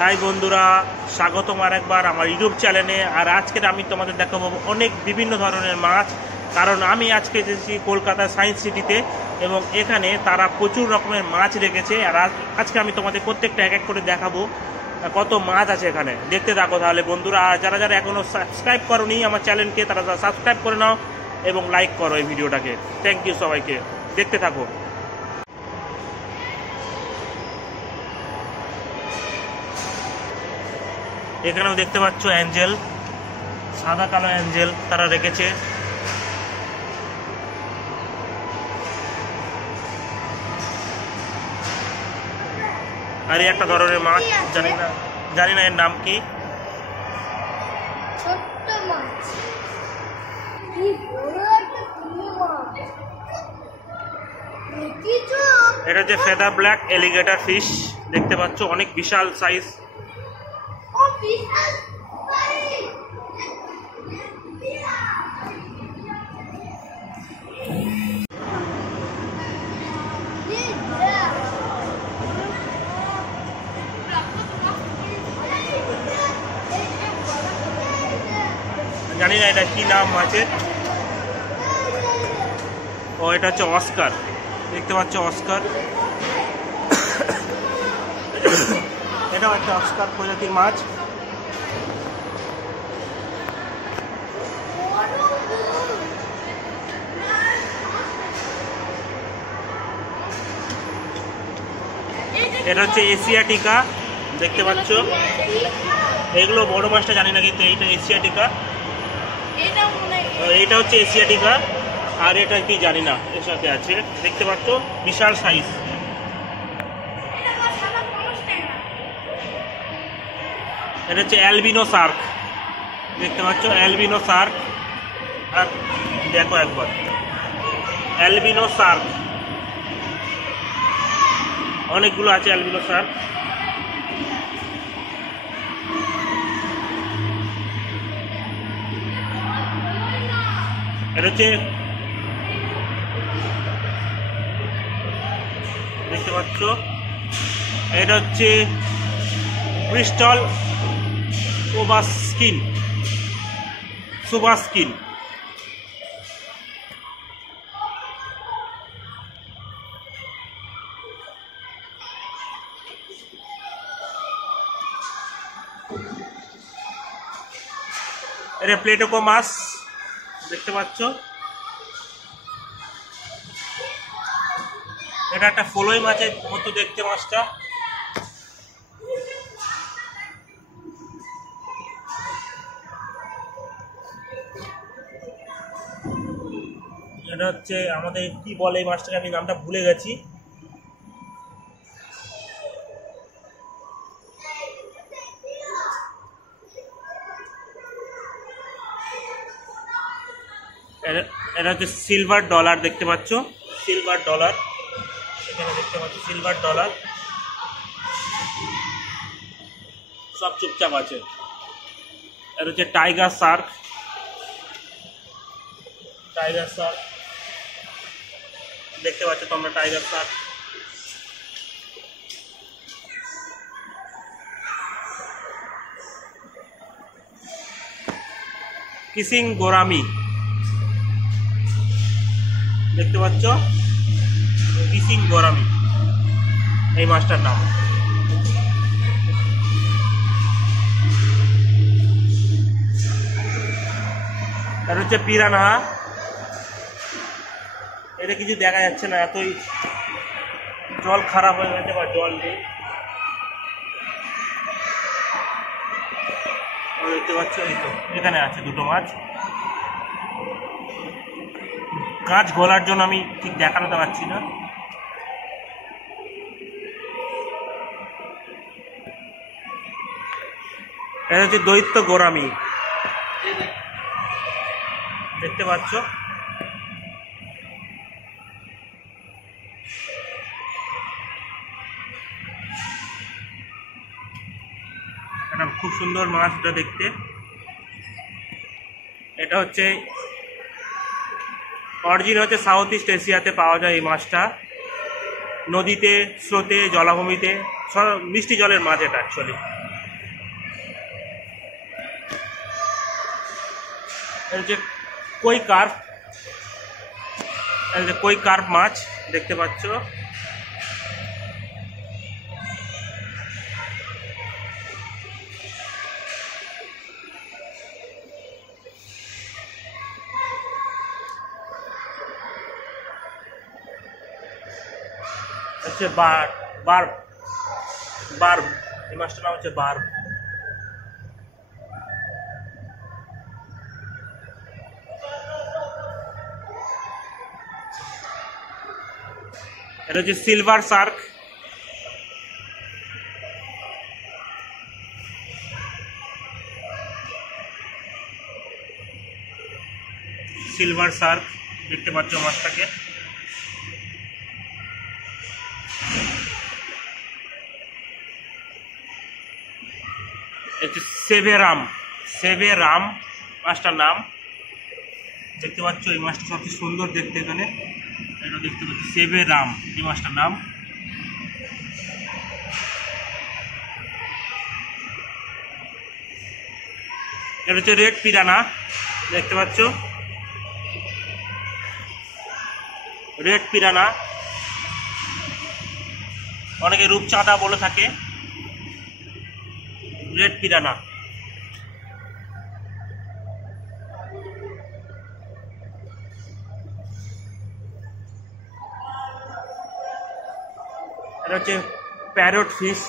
High বন্ধুরা, স্বাগতম আরেকবার আমার ইউটিউব চ্যানেলে। আর আজকের আমি তোমাদের দেখাবো অনেক বিভিন্ন ধরনের মাছ, কারণ আমি আজকে এসেছি কলকাতা সায়েন্স সিটিতে এবং এখানে তারা প্রচুর রকমের মাছ রেখেছে। আর আজকে আমি তোমাদের প্রত্যেকটা এক এক করে দেখাবো কত মাছ আছে এখানে। দেখতে থাকো তাহলে বন্ধুরা। আর যারা যারা এখনও সাবস্ক্রাইব করোনি আমার চ্যানেলকে, তারা সাবস্ক্রাইব করে নাও এবং লাইক করো এই ভিডিওটাকে। থ্যাংক ইউ সবাইকে, দেখতে থাকো। এখানেও দেখতে পাচ্ছ অ্যাঞ্জেল, সাদা কালো অ্যাঞ্জেল তারা রেখেছে। আর একটা ধরনের মাছ, জানি না এর নাম কি। এটা হচ্ছে ফেদার ব্ল্যাক এলিগেটর ফিশ, দেখতে পাচ্ছ অনেক বিশাল সাইজ। জানি না এটা কি নাম মাছের। ও এটা হচ্ছে অস্কার, দেখতে পাচ্ছ অস্কার। এটাও একটা অস্কার প্রজাতির মাছ। এটা হচ্ছে এশিয়াটিকা, দেখতে পাচ্ছ। এগুলো বড় মাছটা জানি না, কিন্তু এইটা এশিয়াটিকা। এইটা হচ্ছে এশিয়াটিকা, আর এটা কি জানি না এর সাথে আছে। দেখতে পাচ্ছ বিশাল সাইজ। এটা হচ্ছে অ্যালবিনো শার্ক, দেখতে পাচ্ছ অ্যালবিনো শার্ক। আর দেখো একবার অ্যালবিনো শার্ক, অনেকগুলো আছে অ্যালবিনো শার্ক। এটা হচ্ছে দেখতে পাচ্ছ, এটা হচ্ছে ক্রিস্টাল ওভাস্কিন, সুভাস্কিন। এটা প্লেটোকো মাছ, দেখতে পাচ্ছ। এটা একটা ফলই মাছের মতো দেখতে মাছটা। এটা হচ্ছে আমাদের কি বলে এই মাছটাকে, আমি নামটা ভুলে গেছি। এটা হচ্ছে সিলভার ডলার, দেখতে পাচ্ছ সিলভার ডলার। এখানে দেখতে পাচ্ছ সিলভার ডলার, সব চুপচাপ আছে। এটা হচ্ছে টাইগার শার্ক, টাইগার শার্ক দেখতে পাচ্ছ তোমরা টাইগার শার্ক। কিসিং গোরামি, দেখতে পাচ্ছ কিসিং গোরামি এই মাছটার নাম। আর হচ্ছে পিরানহা, এটা কিছু দেখা যাচ্ছে না, এতই জল খারাপ হয়ে গেছে বা জল নেই। দেখতে পাচ্ছ এই তো এখানে আছে দুটো মাছ। কাঁচ গলার জন্য আমি ঠিক দেখাতে পারছি না। এটা হচ্ছে দৈত্য গোরামি, দেখতে পাচ্ছ। এটা খুব সুন্দর মাছটা দেখতে। এটা হচ্ছে অরিজিন হচ্ছে সাউথ ইস্ট এশিয়াতে পাওয়া যায় এই মাছটা। নদীতে, স্রোতে, জলাভূমিতে, মিষ্টি জলের মাছ এটা অ্যাকচুয়ালি। এই যে কই কার্প, এই যে কই কার্প মাছ দেখতে পাচ্ছ। হচ্ছে বার্ব, বার্ব, এই মাছটার নাম হচ্ছে বার্ব। এটা হচ্ছে সিলভার শার্ক, সিলভার শার্ক দেখতে পাচ্ছ মাছটাকে। সেভেরাম, সেভেরাম মাছটার নাম দেখতে পাচ্ছ। এই মাছটা সবচেয়ে সুন্দর দেখতে, এখানে এটা দেখতে পাচ্ছ সেভেরাম এই মাছটার নাম। এটা হচ্ছে রেড পিরানা দেখতে পাচ্ছ, রেড পিরানা, অনেকে রূপচাঁদা বলে থাকে, রেড পিরানা। এটা হচ্ছে প্যারট ফিশ।